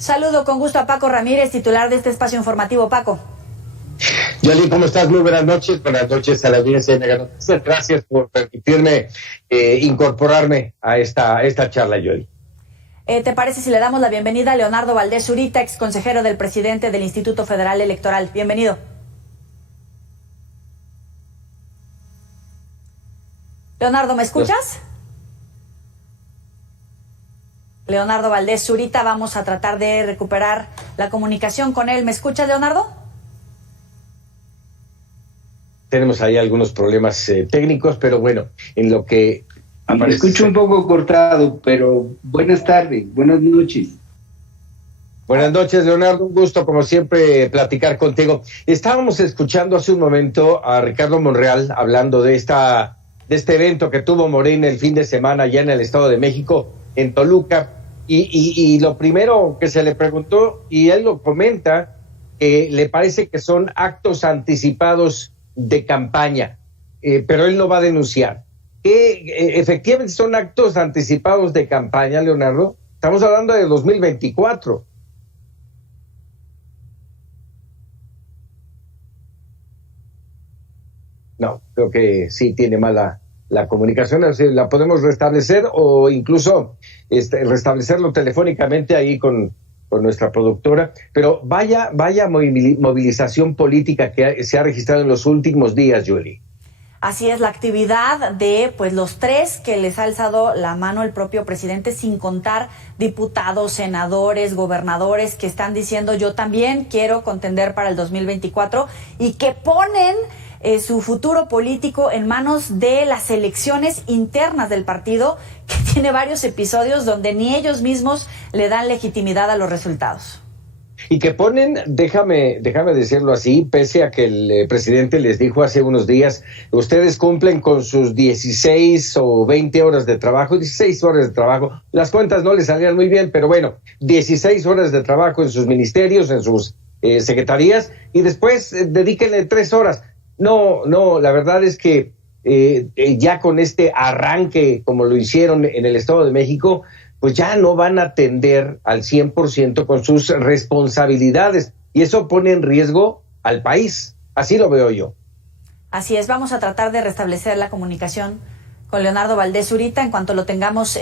Saludo con gusto a Paco Ramírez, titular de este espacio informativo. Paco. Yoli, ¿cómo estás? Muy buenas noches. Buenas noches a la audiencia de Mega Noticias. Gracias por permitirme incorporarme a esta charla, Yoli. ¿Te parece si le damos la bienvenida a Leonardo Valdés Zurita, ex consejero del presidente del Instituto Federal Electoral? Bienvenido. Leonardo, ¿me escuchas? Leonardo Valdés Zurita, vamos a tratar de recuperar la comunicación con él. ¿Me escuchas, Leonardo? Tenemos ahí algunos problemas técnicos, pero bueno, en lo que aparece... Me escucho un poco cortado, pero buenas tardes, buenas noches. Buenas noches, Leonardo, un gusto como siempre platicar contigo. Estábamos escuchando hace un momento a Ricardo Monreal hablando de este evento que tuvo Morena el fin de semana allá en el Estado de México, en Toluca, y lo primero que se le preguntó, y él lo comenta, le parece que son actos anticipados de campaña, pero él lo va a denunciar. Efectivamente son actos anticipados de campaña, Leonardo. Estamos hablando de 2024. No, creo que sí tiene mala la comunicación. La podemos restablecer o incluso restablecerlo telefónicamente ahí con nuestra productora, pero vaya movilización política que se ha registrado en los últimos días, Yoli. Así es, la actividad de los tres que les ha alzado la mano el propio presidente, sin contar diputados, senadores, gobernadores que están diciendo yo también quiero contender para el 2024 y que ponen su futuro político en manos de las elecciones internas del partido, que tiene varios episodios donde ni ellos mismos le dan legitimidad a los resultados. Y que ponen, déjame decirlo así, pese a que el presidente les dijo hace unos días, ustedes cumplen con sus 16 o 20 horas de trabajo, 16 horas de trabajo, las cuentas no les salían muy bien, pero bueno, 16 horas de trabajo en sus ministerios, en sus secretarías, y después dedíquenle 3 horas. No, la verdad es que ya con este arranque, como lo hicieron en el Estado de México, pues ya no van a atender al 100% con sus responsabilidades. Y eso pone en riesgo al país. Así lo veo yo. Así es, vamos a tratar de restablecer la comunicación con Leonardo Valdés Zurita. En cuanto lo tengamos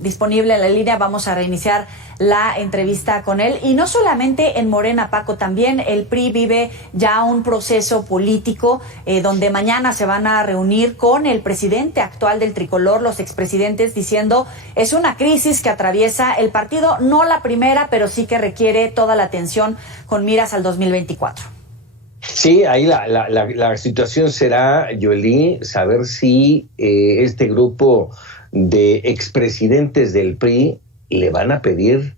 disponible en la línea, vamos a reiniciar la entrevista con él. Y no solamente en Morena, Paco, también el PRI vive ya un proceso político donde mañana se van a reunir con el presidente actual del Tricolor, los expresidentes, diciendo es una crisis que atraviesa el partido, no la primera, pero sí que requiere toda la atención con miras al 2024. Sí, ahí la situación será, Yoli, saber si este grupo de expresidentes del PRI le van a pedir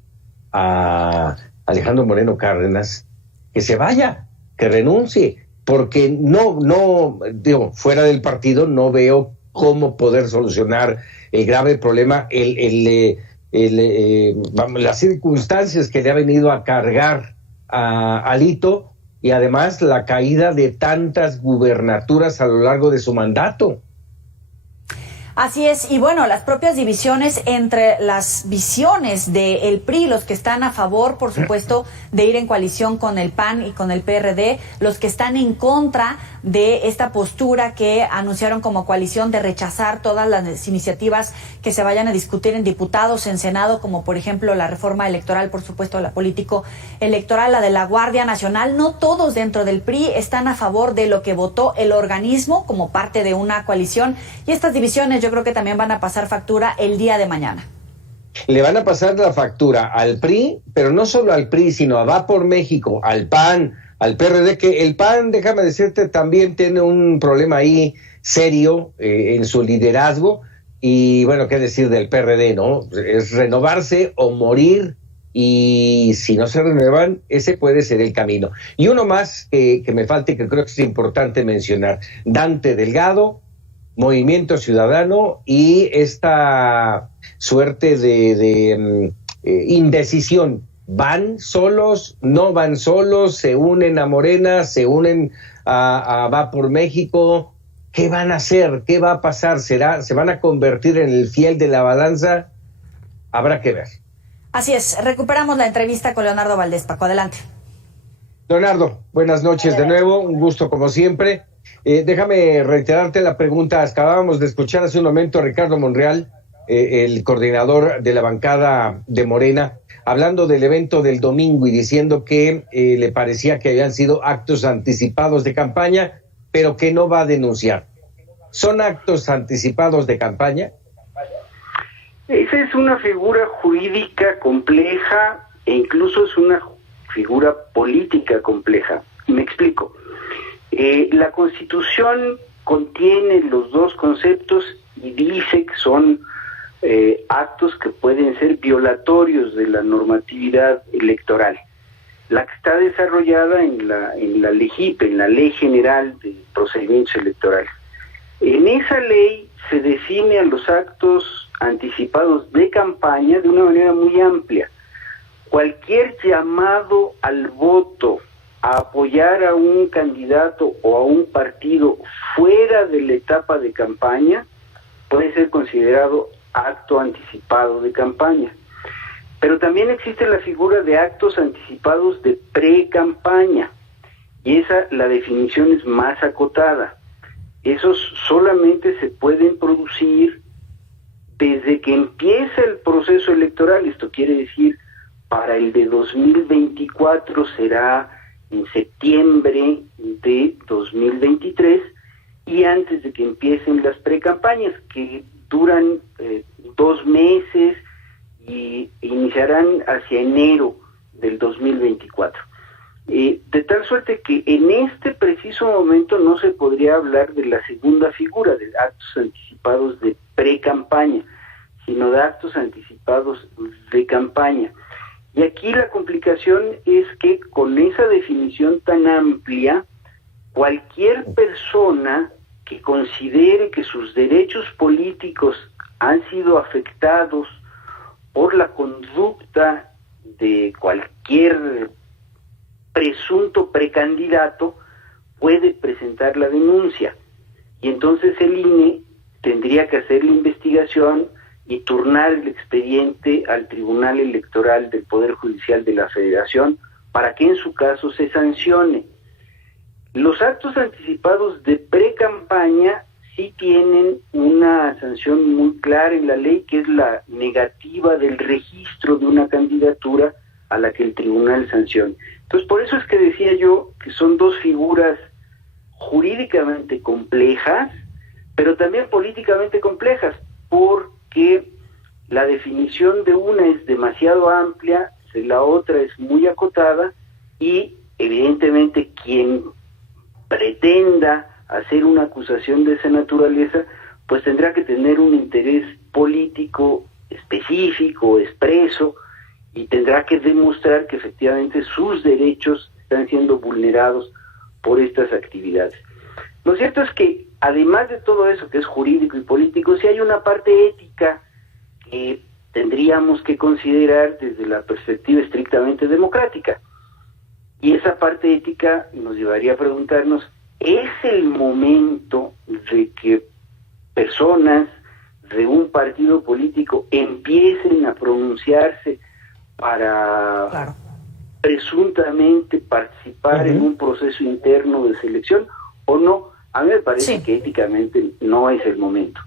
a Alejandro Moreno Cárdenas que se vaya, que renuncie, porque digo, fuera del partido no veo cómo poder solucionar el grave problema, las circunstancias que le ha venido a cargar a Alito, y además la caída de tantas gubernaturas a lo largo de su mandato. Así es, y bueno, las propias divisiones entre las visiones del PRI, los que están a favor, por supuesto, de ir en coalición con el PAN y con el PRD, los que están en contra de esta postura que anunciaron como coalición de rechazar todas las iniciativas que se vayan a discutir en diputados, en Senado, como por ejemplo la reforma electoral, por supuesto la político-electoral, la de la Guardia Nacional. No todos dentro del PRI están a favor de lo que votó el organismo como parte de una coalición, y estas divisiones yo creo que también van a pasar factura el día de mañana. Le van a pasar la factura al PRI, pero no solo al PRI, sino a Va por México, al PAN, al PRD, que el PAN, déjame decirte, también tiene un problema ahí serio en su liderazgo. Y bueno, qué decir del PRD, ¿no? Es renovarse o morir, y si no se renuevan, ese puede ser el camino. Y uno más que me falta y que creo que es importante mencionar, Dante Delgado, Movimiento Ciudadano, y esta suerte de indecisión. ¿Van solos? ¿No van solos? ¿Se unen a Morena? ¿Se unen a Va por México? ¿Qué van a hacer? ¿Qué va a pasar? ¿Se van a convertir en el fiel de la balanza? Habrá que ver. Así es, recuperamos la entrevista con Leonardo Valdés. Paco, adelante. Leonardo, buenas noches de nuevo, un gusto como siempre. Déjame reiterarte la pregunta. Acabábamos de escuchar hace un momento a Ricardo Monreal, el coordinador de la bancada de Morena, hablando del evento del domingo y diciendo que le parecía que habían sido actos anticipados de campaña, pero que no va a denunciar. ¿Son actos anticipados de campaña? Esa es una figura jurídica compleja e incluso es una figura política compleja. Me explico. La Constitución contiene los dos conceptos y dice que son actos que pueden ser violatorios de la normatividad electoral. La que está desarrollada en la LEGIP, en la Ley General de Procedimientos Electorales. En esa ley se define a los actos anticipados de campaña de una manera muy amplia. Cualquier llamado al voto a apoyar a un candidato o a un partido fuera de la etapa de campaña puede ser considerado acto anticipado de campaña. Pero también existe la figura de actos anticipados de pre-campaña, y la definición es más acotada. Esos solamente se pueden producir desde que empieza el proceso electoral. Esto quiere decir, para el de 2024 será en septiembre de 2023 y antes de que empiecen las precampañas, que duran 2 meses y iniciarán hacia enero del 2024. De tal suerte que en este preciso momento no se podría hablar de la segunda figura, de actos anticipados de pre-campaña, sino de actos anticipados de campaña. Y aquí la complicación es que con esa definición tan amplia, cualquier persona que considere que sus derechos políticos han sido afectados por la conducta de cualquier presunto precandidato puede presentar la denuncia, y entonces el INE tendría que hacer la investigación y turnar el expediente al Tribunal Electoral del Poder Judicial de la Federación para que en su caso se sancione. Los actos anticipados de pre-campaña sí tienen una sanción muy clara en la ley, que es la negativa del registro de una candidatura a la que el tribunal sancione. Entonces, por eso es que decía yo que son dos figuras jurídicamente complejas, pero también políticamente complejas, porque la definición de una es demasiado amplia, la otra es muy acotada, y evidentemente quien pretenda hacer una acusación de esa naturaleza, pues tendrá que tener un interés político específico, expreso, y tendrá que demostrar que efectivamente sus derechos están siendo vulnerados por estas actividades. Lo cierto es que, además de todo eso que es jurídico y político, sí hay una parte ética que tendríamos que considerar desde la perspectiva estrictamente democrática. Y esa parte ética nos llevaría a preguntarnos, ¿es el momento de que personas de un partido político empiecen a pronunciarse para presuntamente participar en un proceso interno de selección o no? A mí me parece que éticamente no es el momento.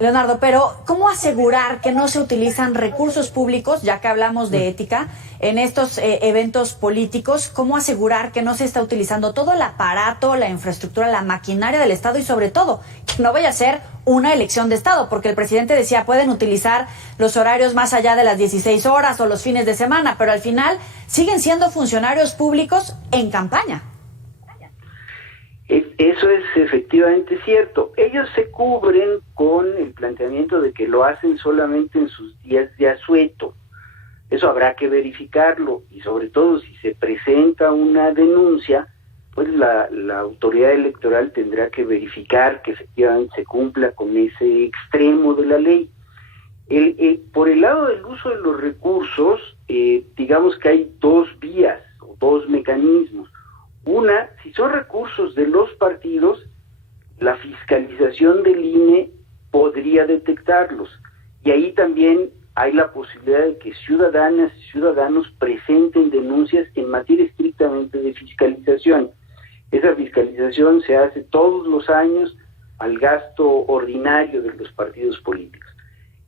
Leonardo, pero ¿cómo asegurar que no se utilizan recursos públicos, ya que hablamos de ética, en estos eventos políticos? ¿Cómo asegurar que no se está utilizando todo el aparato, la infraestructura, la maquinaria del Estado y sobre todo que no vaya a ser una elección de Estado? Porque el presidente decía, pueden utilizar los horarios más allá de las 16 horas o los fines de semana, pero al final siguen siendo funcionarios públicos en campaña. Eso es efectivamente cierto. Ellos se cubren con el planteamiento de que lo hacen solamente en sus días de asueto. Eso habrá que verificarlo, y sobre todo si se presenta una denuncia, pues la autoridad electoral tendrá que verificar que efectivamente se cumpla con ese extremo de la ley. Por el lado del uso de los recursos, digamos que hay dos vías o dos mecanismos. Una, si son recursos de los partidos, la fiscalización del INE podría detectarlos, y ahí también hay la posibilidad de que ciudadanas y ciudadanos presenten denuncias en materia estrictamente de fiscalización. Esa fiscalización se hace todos los años al gasto ordinario de los partidos políticos.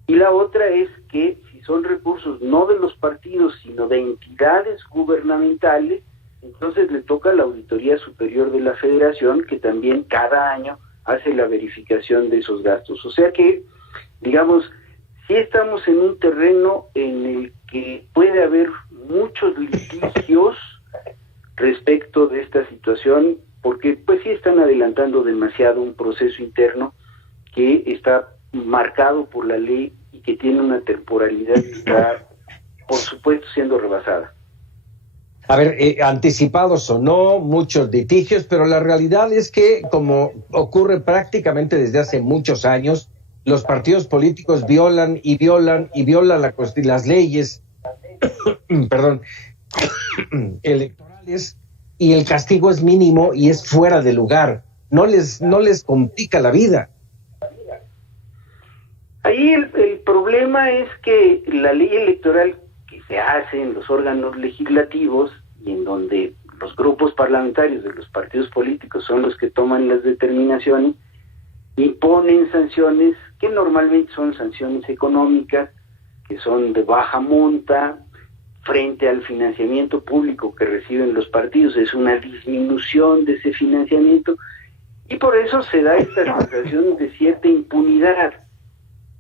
Y la otra es que si son recursos no de los partidos, sino de entidades gubernamentales, entonces le toca a la Auditoría Superior de la Federación, que también cada año hace la verificación de esos gastos. O sea que, digamos, sí estamos en un terreno en el que puede haber muchos litigios respecto de esta situación, porque pues sí están adelantando demasiado un proceso interno que está marcado por la ley y que tiene una temporalidad que está, por supuesto, siendo rebasada. A ver, anticipados o no, muchos litigios, pero la realidad es que, como ocurre prácticamente desde hace muchos años, los partidos políticos violan las leyes perdón, electorales, y el castigo es mínimo y es fuera de lugar. No les complica la vida. Ahí el problema es que la ley electoral que se hace en los órganos legislativos y en donde los grupos parlamentarios de los partidos políticos son los que toman las determinaciones, imponen sanciones que normalmente son sanciones económicas, que son de baja monta, frente al financiamiento público que reciben los partidos. Es una disminución de ese financiamiento y por eso se da esta sensación de cierta impunidad.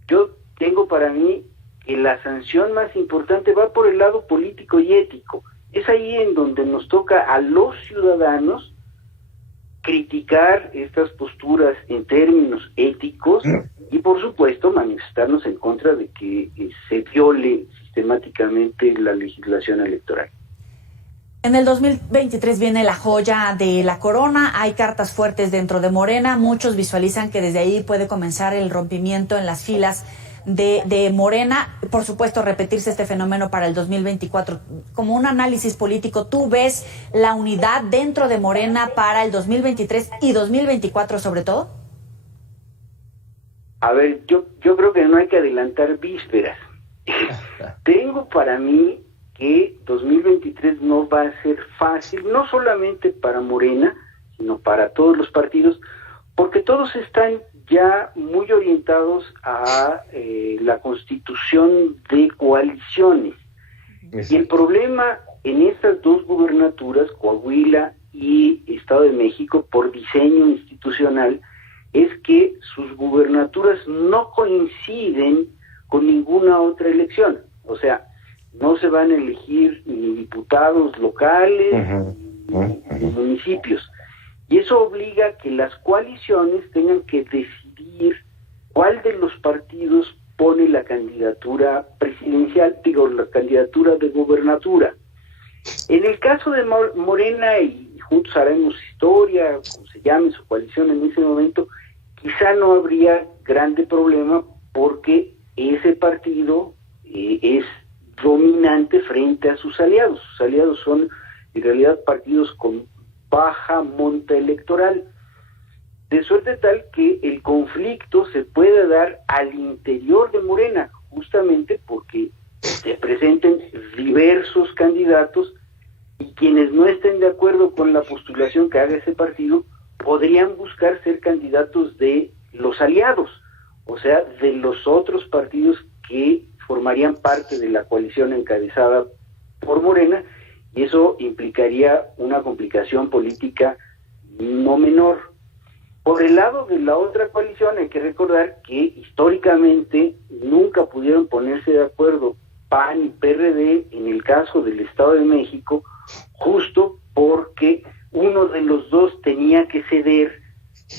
Yo tengo para mí que la sanción más importante va por el lado político y ético. Es ahí en donde nos toca a los ciudadanos criticar estas posturas en términos éticos y, por supuesto, manifestarnos en contra de que se viole sistemáticamente la legislación electoral. En el 2023 viene la joya de la corona, hay cartas fuertes dentro de Morena, muchos visualizan que desde ahí puede comenzar el rompimiento en las filas de Morena, por supuesto repetirse este fenómeno para el 2024. Como un análisis político, ¿tú ves la unidad dentro de Morena para el 2023 y 2024 sobre todo? A ver, yo creo que no hay que adelantar vísperas. Tengo para mí que 2023 no va a ser fácil, no solamente para Morena, sino para todos los partidos, porque todos están ya muy orientados a la constitución de coaliciones. Y el problema en estas dos gubernaturas, Coahuila y Estado de México, por diseño institucional, es que sus gubernaturas no coinciden con ninguna otra elección. O sea, no se van a elegir ni diputados locales ni municipios. Y eso obliga a que las coaliciones tengan que decidir cuál de los partidos pone la candidatura presidencial, la candidatura de gobernatura. En el caso de Morena, y Juntos Haremos Historia, como se llame su coalición en ese momento, quizá no habría grande problema porque ese partido es dominante frente a sus aliados. Sus aliados son en realidad partidos con baja monta electoral, de suerte tal que el conflicto se puede dar al interior de Morena, justamente porque se presenten diversos candidatos y quienes no estén de acuerdo con la postulación que haga ese partido podrían buscar ser candidatos de los aliados, o sea, de los otros partidos que formarían parte de la coalición encabezada por Morena, y eso implicaría una complicación política no menor. Por el lado de la otra coalición hay que recordar que históricamente nunca pudieron ponerse de acuerdo PAN y PRD en el caso del Estado de México, justo porque uno de los dos tenía que ceder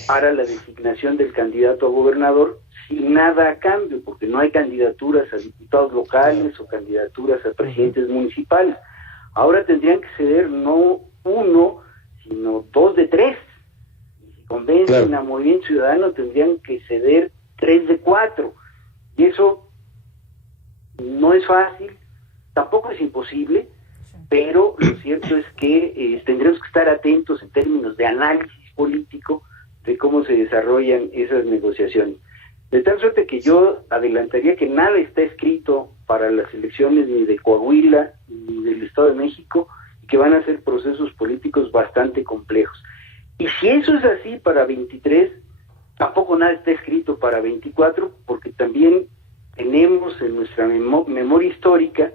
para la designación del candidato a gobernador sin nada a cambio, porque no hay candidaturas a diputados locales o candidaturas a presidentes municipales. Ahora tendrían que ceder no uno, sino 2 de 3. Y si convencen a Movimiento Ciudadano, tendrían que ceder 3 de 4. Y eso no es fácil, tampoco es imposible, pero lo cierto es que tendremos que estar atentos en términos de análisis político de cómo se desarrollan esas negociaciones. De tal suerte que yo adelantaría que nada está escrito para las elecciones ni de Coahuila ni del Estado de México, y que van a ser procesos políticos bastante complejos. Y si eso es así para 23, tampoco nada está escrito para 24, porque también tenemos en nuestra memoria histórica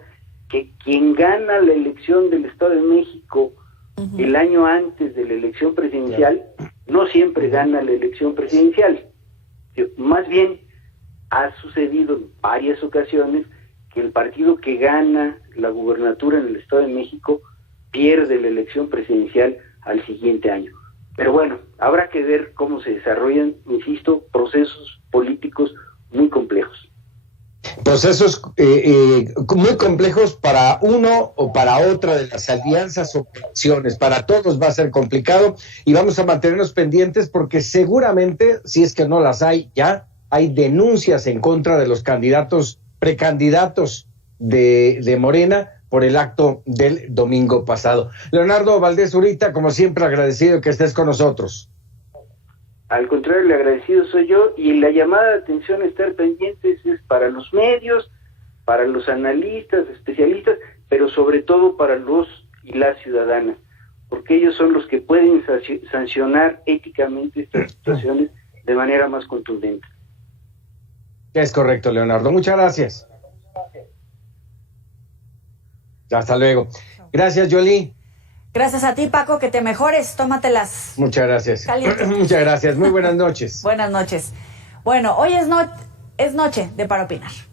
que quien gana la elección del Estado de México el año antes de la elección presidencial, no siempre gana la elección presidencial. Más bien, ha sucedido en varias ocasiones que el partido que gana la gubernatura en el Estado de México pierde la elección presidencial al siguiente año. Pero bueno, habrá que ver cómo se desarrollan, insisto, procesos políticos muy complejos. Procesos muy complejos para uno o para otra de las alianzas o coaliciones. Para todos va a ser complicado y vamos a mantenernos pendientes porque seguramente, si es que no las hay ya, hay denuncias en contra de los precandidatos de Morena por el acto del domingo pasado. Leonardo Valdés Zurita, como siempre, agradecido que estés con nosotros. Al contrario, el agradecido soy yo, y la llamada de atención a estar pendientes es para los medios, para los analistas, especialistas, pero sobre todo para los y las ciudadanas, porque ellos son los que pueden sancionar éticamente estas situaciones de manera más contundente. Es correcto, Leonardo. Muchas gracias. Hasta luego. Gracias, Yoli. Gracias a ti, Paco, que te mejores. Tómatelas. Muchas gracias. Caliente. Muchas gracias. Muy buenas noches. Buenas noches. Bueno, hoy es noche de Para Opinar.